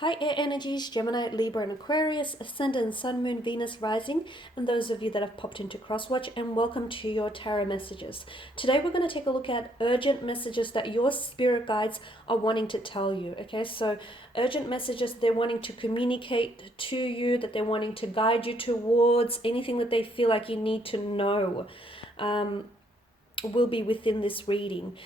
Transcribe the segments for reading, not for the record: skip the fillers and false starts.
Hi Air Energies, Gemini, Libra and Aquarius, Ascendant, Sun, Moon, Venus, Rising, and those of you that have popped into Crosswatch, and welcome to your tarot messages. Today we're going to take a look at urgent messages that your spirit guides are wanting to tell you. Okay, so urgent messages they're wanting to communicate to you, that they're wanting to guide you towards, anything that they feel like you need to know. Will be within this reading.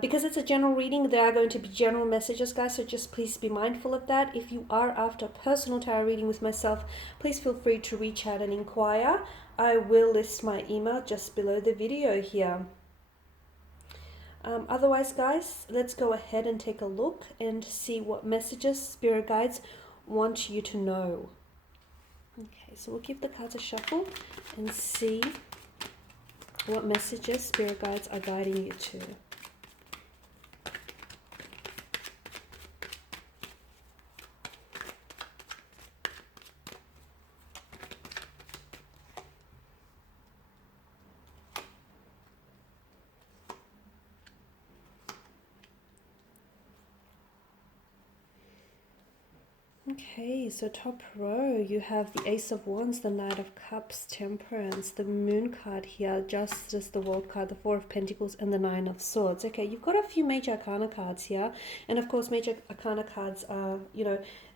Because it's a general reading, there are going to be general messages, guys, so just please be mindful of that. If you are after a personal tarot reading with myself, please feel free to reach out and inquire. I will list my email just below the video here. Otherwise, guys, let's go ahead and take a look and see what messages spirit guides want you to know. Okay, so we'll give the cards a shuffle and see what messages spirit guides are guiding you to. Okay, so top row, you have the Ace of Wands, the Knight of Cups, Temperance, the Moon card here, Justice, the World card, the Four of Pentacles, and the Nine of Swords. Okay, you've got a few major arcana cards here. And of course, major arcana cards are,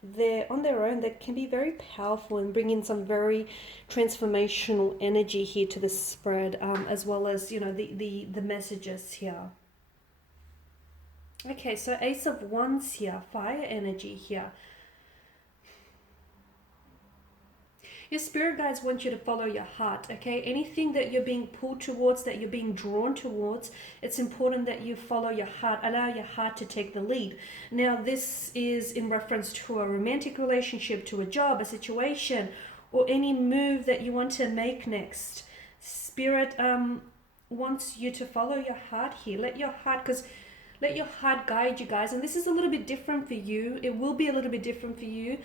they're on their own. They can be very powerful and bring in some very transformational energy here to the spread, as well as, the messages here. Okay, so Ace of Wands here, fire energy here. Your spirit guides want you to follow your heart, okay? Anything that you're being pulled towards, that you're being drawn towards, it's important that you follow your heart, allow your heart to take the lead. Now, this is in reference to a romantic relationship, to a job, a situation, or any move that you want to make next. Spirit wants you to follow your heart here. Let your heart guide you, guys. And this is a little bit different for you. It will be a little bit different for you,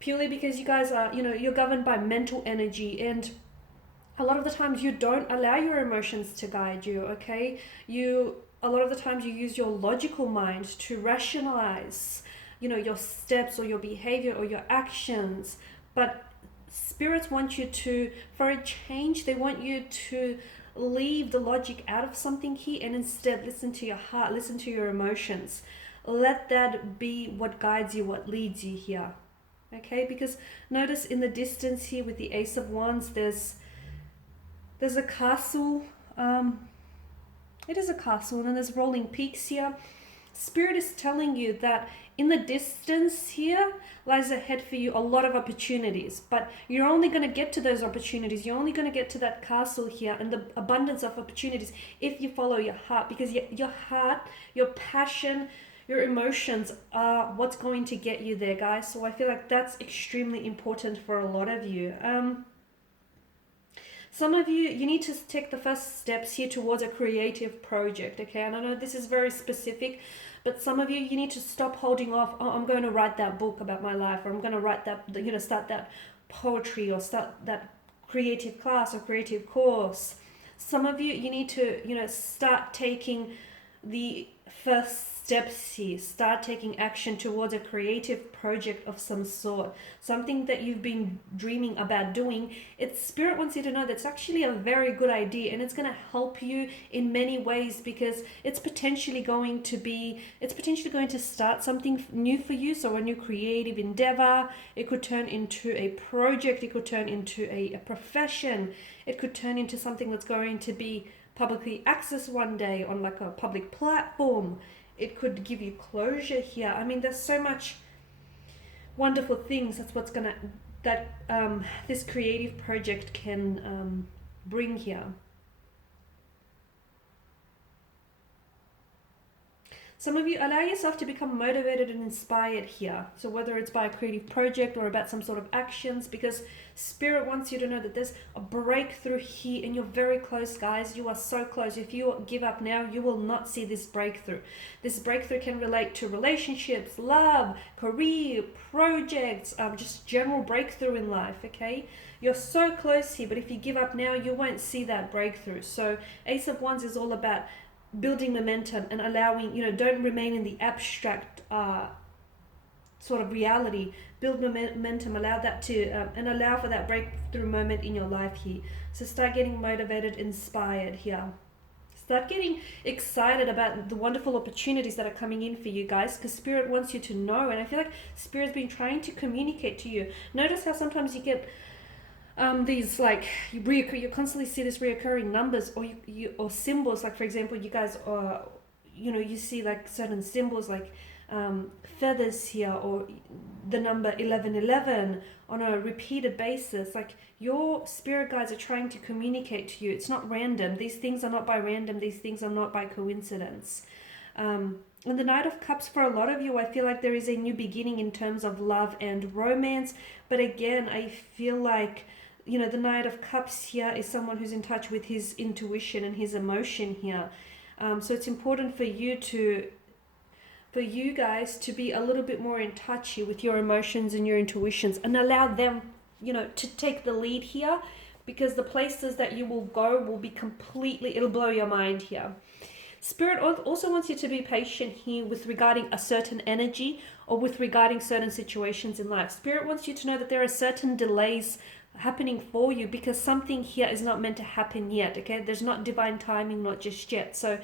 purely because you guys are, you're governed by mental energy, and a lot of the times you don't allow your emotions to guide you, okay? A lot of the times you use your logical mind to rationalize, your steps or your behavior or your actions, but spirits want you to, for a change, they want you to leave the logic out of something here and instead listen to your heart, listen to your emotions. Let that be what guides you, what leads you here. Okay, because notice in the distance here with the Ace of Wands, there's a castle. It is a castle, and then there's rolling peaks here. Spirit is telling you that in the distance here lies ahead for you a lot of opportunities, but you're only going to get to those opportunities. You're only going to get to that castle here and the abundance of opportunities if you follow your heart, because your heart, your passion, your emotions are what's going to get you there, guys. So I feel like that's extremely important for a lot of you. Some of you need to take the first steps here towards a creative project, okay? And I know this is very specific, but some of you need to stop holding off. Oh, I'm going to write that book about my life, or I'm going to write that, start that poetry, or start that creative class or creative course. Some of you need to, start taking the first steps here. Start taking action towards a creative project of some sort, something that you've been dreaming about doing. Spirit wants you to know that's actually a very good idea, and it's going to help you in many ways, because it's potentially going to start something new for you. So a new creative endeavor, it could turn into a project, it could turn into a profession, it could turn into something that's going to be publicly accessed one day on like a public platform. It could give you closure here. I mean, there's so much wonderful things. That's what's gonna this creative project can bring here. Some of you allow yourself to become motivated and inspired here. So whether it's by a creative project or about some sort of actions, because Spirit wants you to know that there's a breakthrough here and you're very close, guys. You are so close. If you give up now, you will not see this breakthrough. This breakthrough can relate to relationships, love, career, projects, just general breakthrough in life, okay? You're so close here, but if you give up now, you won't see that breakthrough. So Ace of Wands is all about building momentum and allowing, don't remain in the abstract sort of reality, build momentum, allow that to and allow for that breakthrough moment in your life here. So start getting motivated, inspired here. Start getting excited about the wonderful opportunities that are coming in for you guys, because Spirit wants you to know, and I feel like Spirit's been trying to communicate to you. Notice how sometimes you get these like you constantly see this reoccurring numbers, or you or symbols, like for example you guys you see like certain symbols like feathers here, or the number 1111 on a repeated basis. Like your spirit guides are trying to communicate to you. It's not random. These things are not by random. These things are not by coincidence. And the Knight of Cups, for a lot of you, I feel like there is a new beginning in terms of love and romance. But again, I feel like, the Knight of Cups here is someone who's in touch with his intuition and his emotion here. So it's important for you guys to be a little bit more in touch here with your emotions and your intuitions, and allow them, to take the lead here, because the places that you will go will be it'll blow your mind here. Spirit also wants you to be patient here with regarding a certain energy, or with regarding certain situations in life. Spirit wants you to know that there are certain delays happening for you, because something here is not meant to happen yet, okay? There's not divine timing, not just yet. So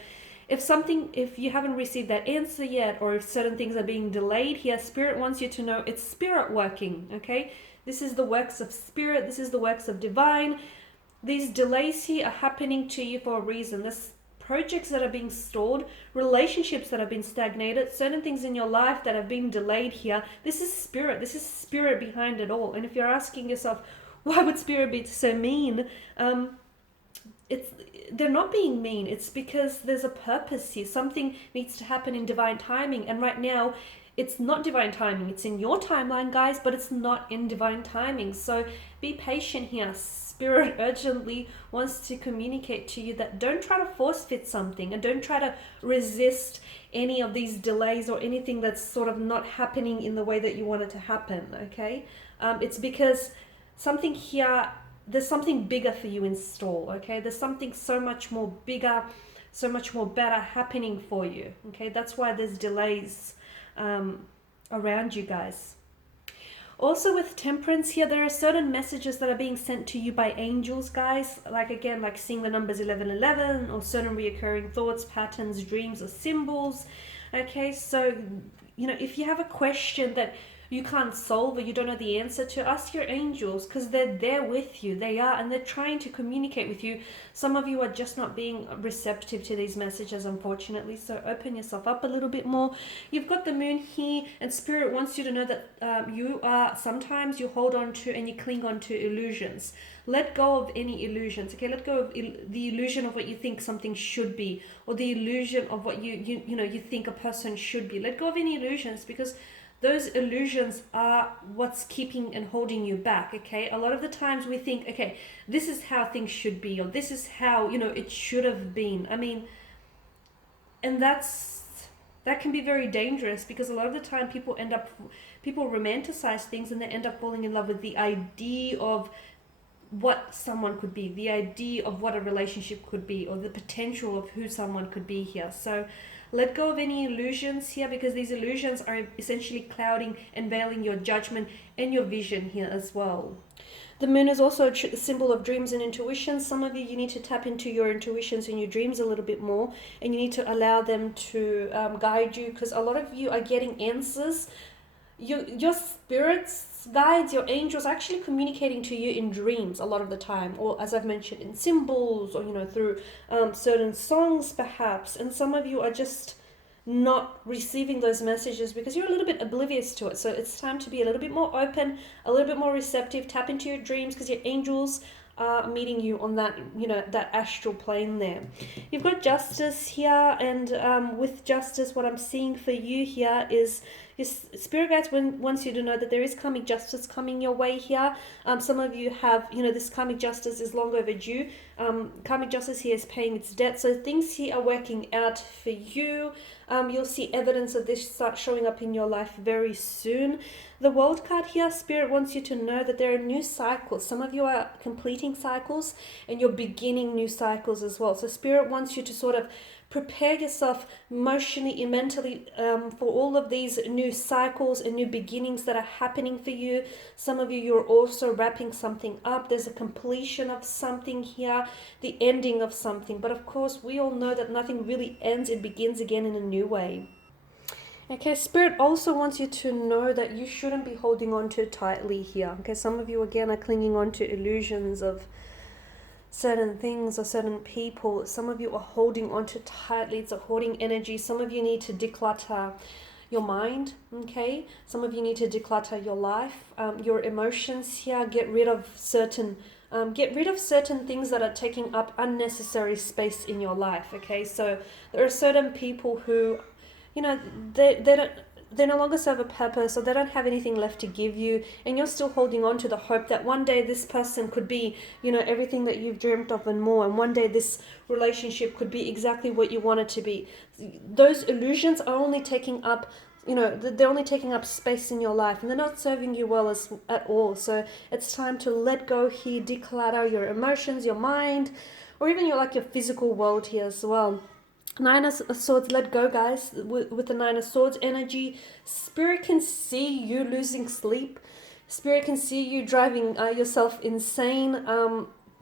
if you haven't received that answer yet, or if certain things are being delayed here, Spirit wants you to know it's Spirit working, okay? This is the works of Spirit. This is the works of divine. These delays here are happening to you for a reason. This projects that are being stalled, relationships that have been stagnated, certain things in your life that have been delayed here. This is Spirit. This is Spirit behind it all. And if you're asking yourself, why would Spirit be so mean? They're not being mean. It's because there's a purpose here. Something needs to happen in divine timing. And right now, it's not divine timing. It's in your timeline, guys, but it's not in divine timing. So be patient here. Spirit urgently wants to communicate to you that don't try to force fit something, and don't try to resist any of these delays or anything that's sort of not happening in the way that you want it to happen, okay? It's because something here, there's something bigger for you in store, okay? There's something so much more bigger, so much more better happening for you, okay? That's why there's delays around you guys. Also with Temperance here, there are certain messages that are being sent to you by angels, guys. Like again, like seeing the numbers 1111, or certain reoccurring thoughts, patterns, dreams, or symbols. Okay, so, if you have a question that you can't solve, or you don't know the answer to, ask your angels, because they're there with you. They are, and they're trying to communicate with you. Some of you are just not being receptive to these messages, unfortunately, so open yourself up a little bit more. You've got the Moon here, and Spirit wants you to know that sometimes you hold on to and you cling on to illusions. Let go of any illusions, okay? Let go of the illusion of what you think something should be, or the illusion of what you think a person should be. Let go of any illusions, because those illusions are what's keeping and holding you back, okay? A lot of the times we think, okay, this is how things should be, or this is how, it should have been. I mean, and that can be very dangerous, because a lot of the time people romanticize things, and they end up falling in love with the idea of what someone could be, the idea of what a relationship could be, or the potential of who someone could be here. So let go of any illusions here, because these illusions are essentially clouding and veiling your judgment and your vision here as well. The Moon is also a symbol of dreams and intuition. Some of you need to tap into your intuitions and your dreams a little bit more, and you need to allow them to guide you, because a lot of you are getting answers. Your spirits, guides, your angels are actually communicating to you in dreams a lot of the time, or as I've mentioned, in symbols, or through certain songs perhaps. And some of you are just not receiving those messages because you're a little bit oblivious to it. So it's time to be a little bit more open, a little bit more receptive. Tap into your dreams, because your angels are meeting you on that, that astral plane there. You've got Justice here, and with Justice, what I'm seeing for you here is Spirit guides wants you to know that there is karmic justice coming your way here. Some of you have, this karmic justice is long overdue. Karmic justice here is paying its debt. So things here are working out for you. You'll see evidence of this start showing up in your life very soon. The World card here, Spirit wants you to know that there are new cycles. Some of you are completing cycles, and you're beginning new cycles as well. So Spirit wants you to sort of prepare yourself emotionally and mentally for all of these new cycles and new beginnings that are happening for you. Some of you, you're also wrapping something up. There's a completion of something here, the ending of something. But of course, we all know that nothing really ends. It begins again in a new way. Okay, Spirit also wants you to know that you shouldn't be holding on too tightly here. Okay, some of you again are clinging on to illusions of certain things or certain people. Some of you are holding on too tightly. It's a hoarding energy. Some of you need to declutter your mind, okay? Some of you need to declutter your life, your emotions here. Get rid of certain things that are taking up unnecessary space in your life, okay? So there are certain people who, you know, they no longer serve a purpose, or they don't have anything left to give you, and you're still holding on to the hope that one day this person could be, you know, everything that you've dreamt of and more, and one day this relationship could be exactly what you want it to be. Those illusions are only taking up, you know, they're only taking up space in your life, and they're not serving you well at all. So it's time to let go here, declutter your emotions, your mind, or even your physical world here as well. Nine of Swords, let go, guys. With the Nine of Swords energy, Spirit can see you losing sleep. Spirit can see you driving yourself insane,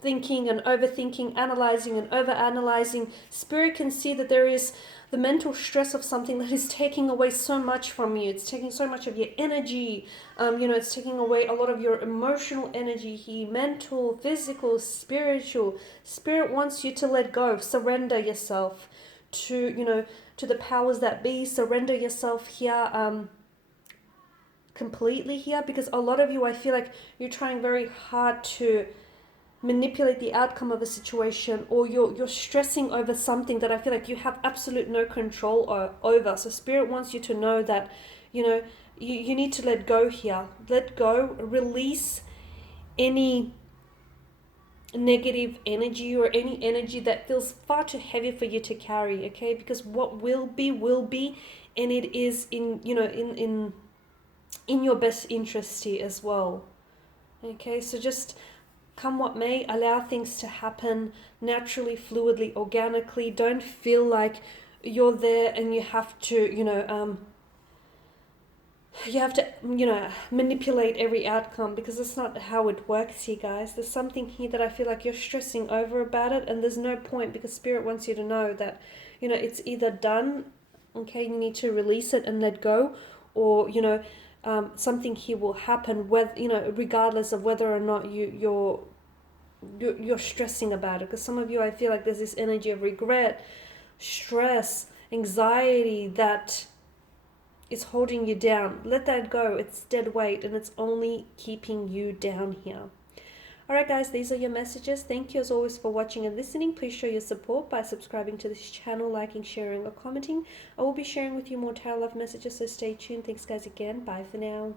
thinking and overthinking, analyzing and overanalyzing. Spirit can see that there is the mental stress of something that is taking away so much from you. It's taking so much of your energy. You know, it's taking away a lot of your emotional energy here, mental, physical, spiritual. Spirit wants you to let go, surrender yourself to, you know, to the powers that be. Surrender yourself here completely here, because a lot of you, I feel like you're trying very hard to manipulate the outcome of a situation, or you're stressing over something that I feel like you have absolute no control over. So Spirit wants you to know that, you know, you need to let go here. Let go, release any negative energy or any energy that feels far too heavy for you to carry, okay? Because what will be, and it is in, you know, in your best interest here as well. Okay, so just come what may, allow things to happen naturally, fluidly, organically. Don't feel like you're there and you have to, you know, manipulate every outcome, because that's not how it works here, guys. There's something here that I feel like you're stressing over about it, and there's no point, because Spirit wants you to know that, you know, it's either done, okay, you need to release it and let go, or, you know, something here will happen, whether, you know, regardless of whether or not you're stressing about it. Because some of you, I feel like there's this energy of regret, stress, anxiety that is holding you down. Let that go. It's dead weight, and it's only keeping you down here. Alright guys, these are your messages. Thank you as always for watching and listening. Please show your support by subscribing to this channel, liking, sharing or commenting. I will be sharing with you more tarot love messages, so stay tuned. Thanks guys again. Bye for now.